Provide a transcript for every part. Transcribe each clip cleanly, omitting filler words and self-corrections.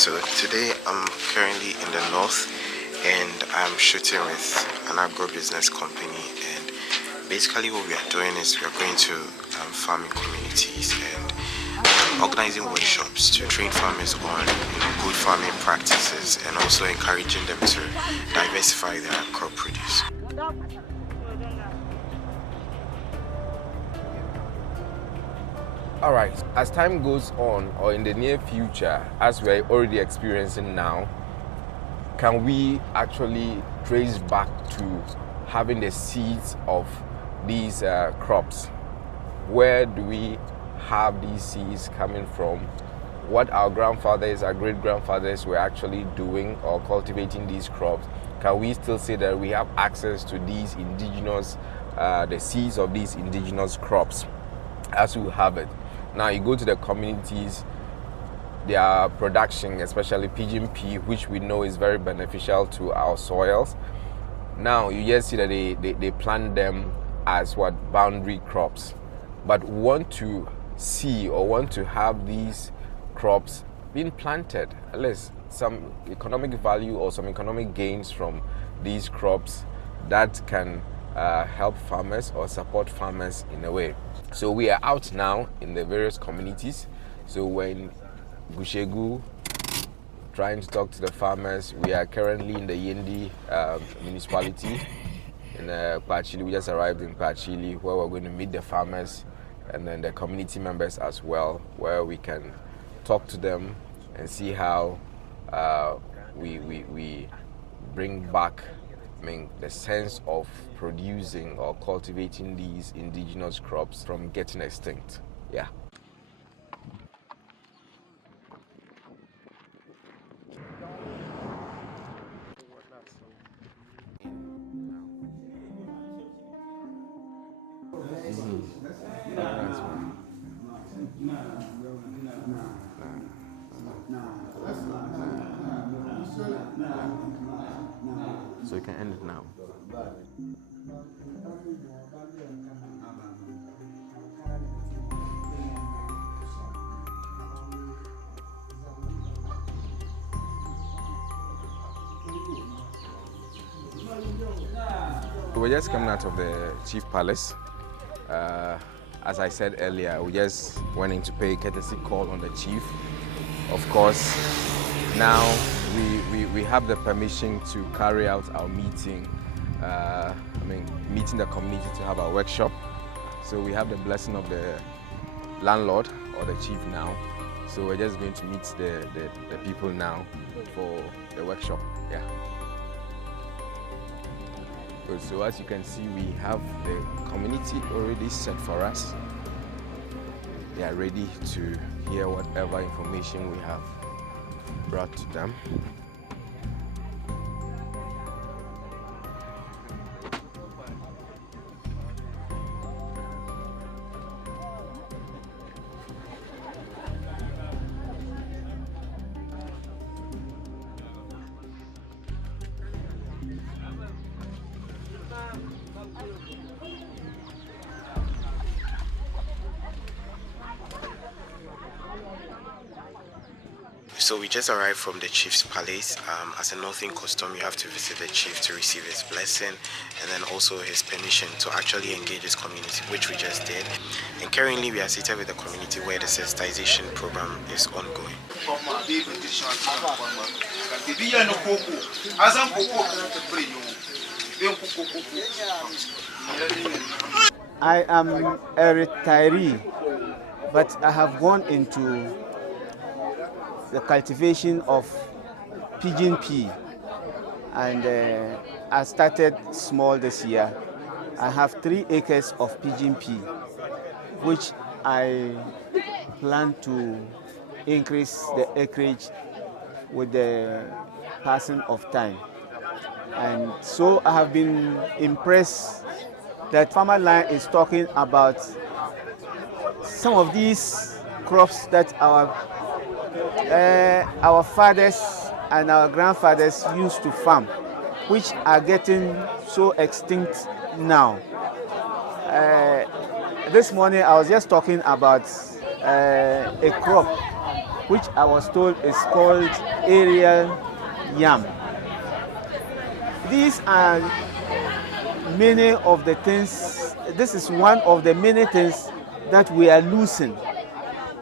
So today I'm currently in the north and I'm shooting with an agro-business company, and basically what we are doing is we are going to farming communities and organizing workshops to train farmers on good farming practices and also encouraging them to diversify their crop produce. All right, as time goes on, or in the near future, as we're already experiencing now, can we actually trace back to having the seeds of these crops? Where do we have these seeds coming from? What our grandfathers, our great-grandfathers were actually doing or cultivating these crops? Can we still say that we have access to these indigenous, the seeds of these indigenous crops as we have it? Now you go to the communities, their production, especially pigeon pea, which we know is very beneficial to our soils. Now you just see that they plant them as what boundary crops, but want to see or want to have these crops being planted, at least some economic value or some economic gains from these crops that can help farmers or support farmers in a way. So we are out now in the various communities. So we're in Gushegu trying to talk to the farmers. We are currently in the Yendi municipality in Pachili. We just arrived in Pachili, where we're going to meet the farmers and then the community members as well, where we can talk to them and see how we bring back the sense of producing or cultivating these indigenous crops from getting extinct. Yeah. So you can end it now. We're just coming out of the Chief Palace. As I said earlier, we just went in to pay a courtesy call on the Chief. Of course, now we have the permission to carry out our meeting, meeting the community to have our workshop. So we have the blessing of the landlord or the chief now. So we're just going to meet the people now for the workshop. Yeah. Good. So as you can see, we have the community already set for us. They are ready to hear whatever information we have brought to them. So we just arrived from the chief's palace. As a northern custom, you have to visit the chief to receive his blessing and then also his permission to actually engage his community, which we just did. And currently we are seated with the community where the sensitization program is ongoing. I am a retiree, but I have gone into the cultivation of pigeon pea, and I started small this year. I have 3 acres of pigeon pea, which I plan to increase the acreage with the passing of time. And so I have been impressed that Farmer Line is talking about some of these crops that our fathers and our grandfathers used to farm, which are getting so extinct now. This morning I was just talking about a crop which I was told is called aerial yam. These are many of the things, this is one of the many things that we are losing.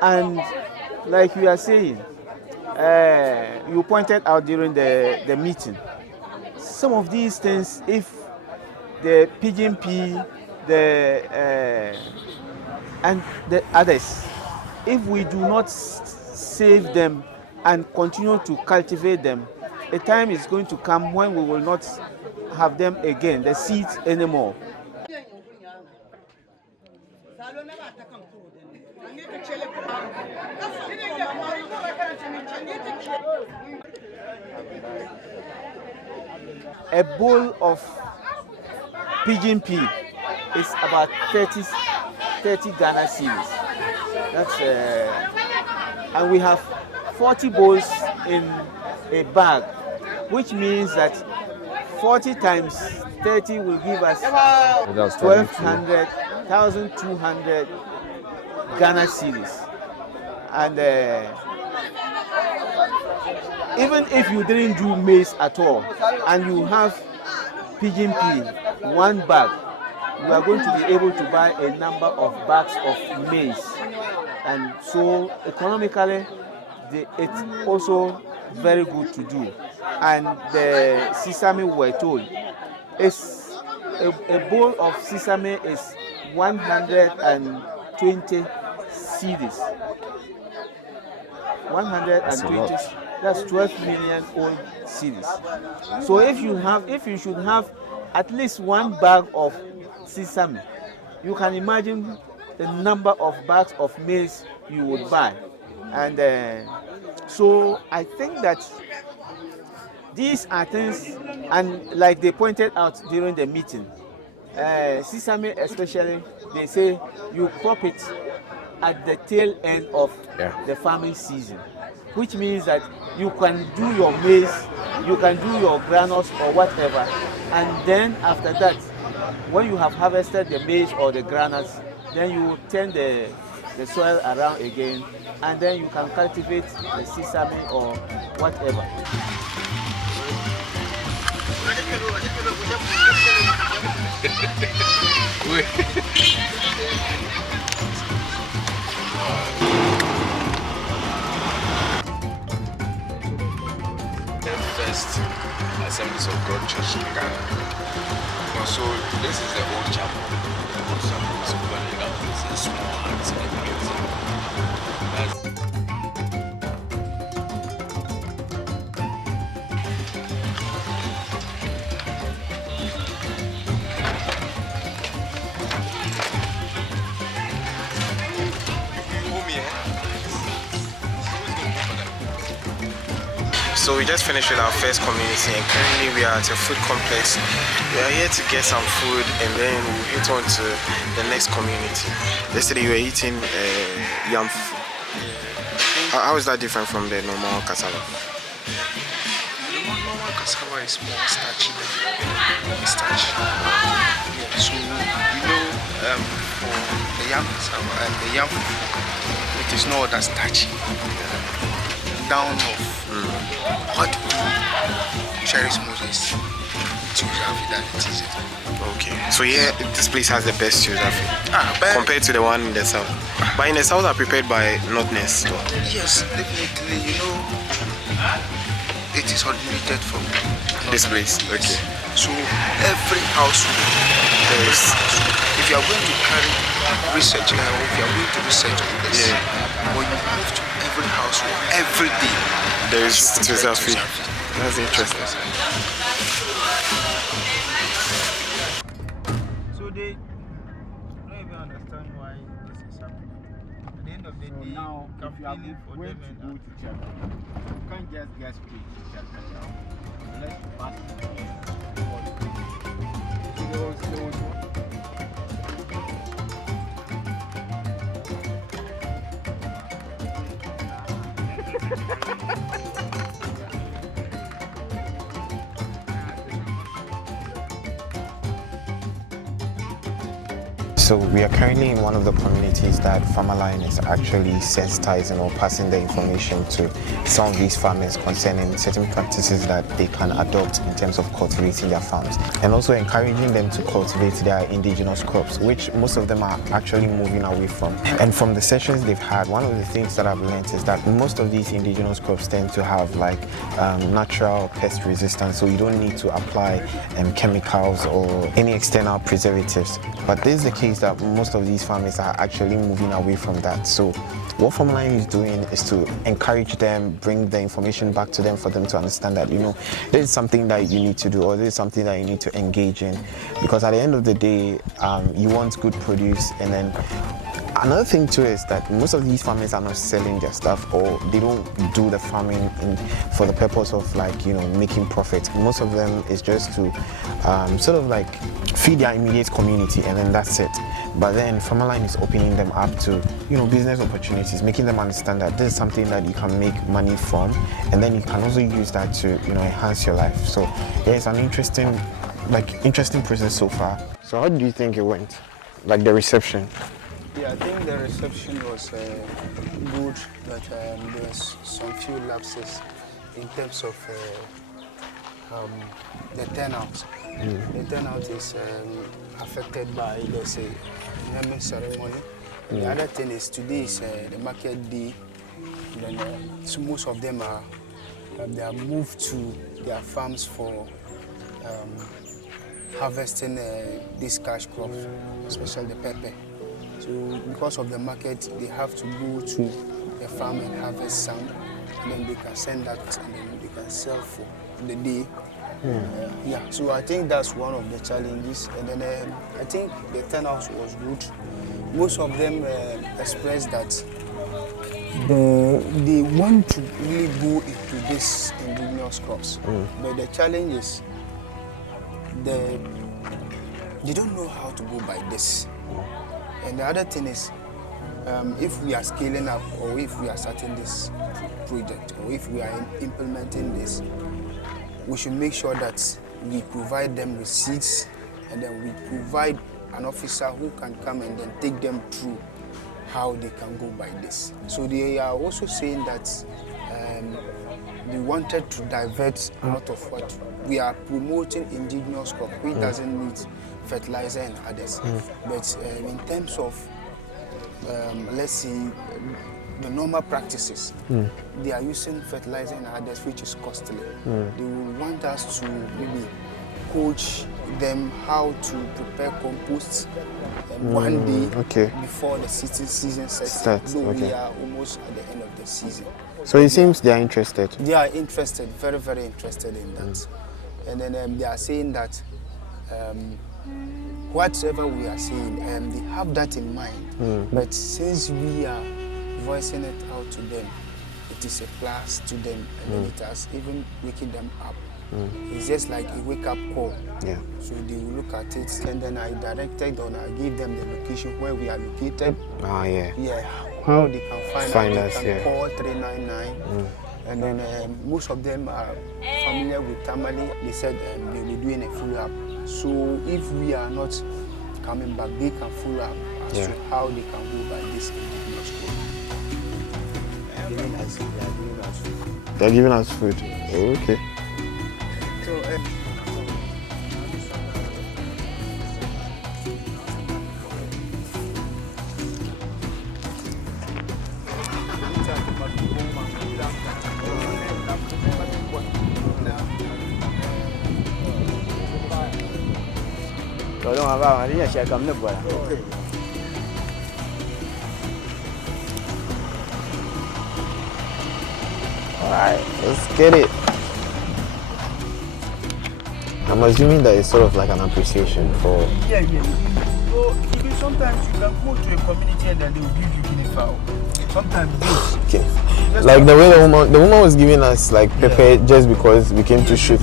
And like you are saying, you pointed out during the meeting, some of these things, if the pigeon pea, and the others, if we do not save them and continue to cultivate them, a time is going to come when we will not have them again, the seeds anymore. A bowl of pigeon pea is about 30 Ghana cedis. That's and we have 40 bowls in a bag, which means that 40 times 30 will give us 1,200 Ghana cedis. And even if you didn't do maize at all and you have pigeon pea, one bag, you are going to be able to buy a number of bags of maize. And so economically, it's also very good to do. And the sesame, we were told, is a bowl of sesame is 120 cedis. 120, that's 12 million old cedis. So if you should have at least one bag of sesame, you can imagine the number of bags of maize you would buy. And so I think that these are things, and like they pointed out during the meeting, sesame especially, they say you crop it at the tail end of the farming season, which means that you can do your maize, you can do your granules or whatever, and then after that, when you have harvested the maize or the granules, then you turn the soil around again, and then you can cultivate the sesame or whatever. First Assemblies of God Church in Ghana. So this is the old chapel. So running up with small hearts and everything. So we just finished with our first community, and currently we are at a food complex. We are here to get some food, and then we'll hit on to the next community. Yesterday we were eating yam food. How is that different from the normal cassava? The normal cassava is more starchy than starch. So for the yam cassava and the yam food, it is not that starchy. Down of what we cherish Moses Tuzafi that it is. Okay, so here this place has the best Tuzafi compared to the one in the south. But in the south are prepared by Notness. Yes, definitely. It is originated from this place. Okay. So every household there is. If you are going to carry research, or if you are going to research on this, when you move to every household, every day there is Tuzafi. That's interesting. So they don't even understand why this is happening. At the end of the day, Now, you if you are can feel it for going them to and go to church, you can't just get straight to church unless you pass So we are currently in one of the communities that Farmerline is actually sensitizing or passing the information to some of these farmers concerning certain practices that they can adopt in terms of cultivating their farms, and also encouraging them to cultivate their indigenous crops, which most of them are actually moving away from. And from the sessions they've had, one of the things that I've learned is that most of these indigenous crops tend to have like natural pest resistance, so you don't need to apply chemicals or any external preservatives. But this is the case that most of these farmers are actually moving away from that. So what Farmerline is doing is to encourage them, bring the information back to them for them to understand that, this is something that you need to do, or this is something that you need to engage in, because at the end of the day, you want good produce. And then another thing too is that most of these farmers are not selling their stuff, or they don't do the farming for the purpose of making profit. Most of them is just to sort of like feed their immediate community, and then that's it. But then Farmerline is opening them up to business opportunities, making them understand that this is something that you can make money from, and then you can also use that to enhance your life. So yeah, it's an interesting process so far. So how do you think it went? Like the reception? Yeah, I think the reception was good, but there's some few lapses in terms of the turnout. The turnout is affected by, let's say, naming ceremony. The other thing is today is the market day. Then so most of them are they are moved to their farms for harvesting these cash crops, especially the pepper. So because of the market, they have to go to the farm and harvest some, and then they can send that, and then they can sell for the day. So I think that's one of the challenges. And then I think the turnout was good. Most of them expressed that they want to really go into this indigenous crops, but the challenge is they don't know how to go by this. And the other thing is, if we are scaling up, or if we are starting this project, or if we are implementing this, we should make sure that we provide them receipts, and then we provide an officer who can come and then take them through how they can go by this. So they are also saying that we wanted to divert out of what we are promoting indigenous crop, which doesn't need fertilizer and others. But in terms of, let's see, the normal practices, they are using fertilizer and others, which is costly. They will want us to maybe coach them how to prepare compost one day before the season starts. So we are almost at the end of the season. So it seems they are interested. They are interested, very, very interested in that. And then they are saying that whatever we are saying, they have that in mind. But since we are voicing it out to them, it is a plus to them, and then it has even waking them up. It's just like a wake-up call. Yeah. So they will look at it, and then I directed, or I gave them the location where we are located. Yeah. How they can find us, they can call 399. And then most of them are familiar with Tamale. They said they'll be doing a follow-up. So if we are not coming back, they can follow up as to how they can go by this indigenous code. They're giving us food. Okay. So, Alright, let's get it. I'm assuming that it's sort of like an appreciation for... Yeah. So even sometimes you can go to a community and then they will give you guinea fowl. Sometimes this. Okay. Like the way the woman was giving us like pepper just because we came to shoot.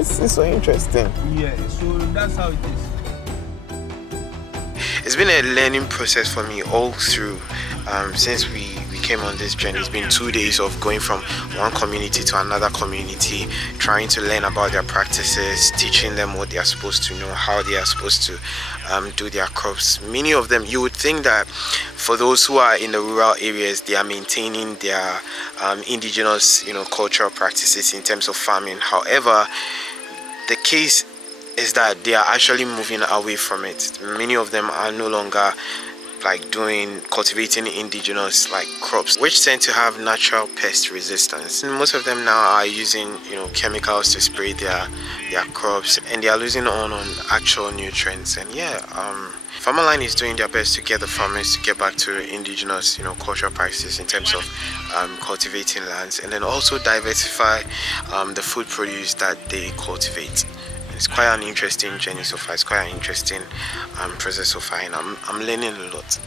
It's so interesting. Yeah, so that's how it is. It's been a learning process for me all through since we came on this journey. It's been 2 days of going from one community to another community, trying to learn about their practices, teaching them what they are supposed to know, how they are supposed to do their crops. Many of them, you would think that for those who are in the rural areas, they are maintaining their indigenous, cultural practices in terms of farming. However, the case is that they are actually moving away from it. Many of them are no longer cultivating indigenous crops, which tend to have natural pest resistance. And most of them now are using chemicals to spray their crops, and they are losing on actual nutrients. And Farmerline is doing their best to get the farmers to get back to indigenous cultural practices in terms of cultivating lands, and then also diversify the food produce that they cultivate. It's quite an interesting journey so far. It's quite an interesting process so far, and I'm learning a lot.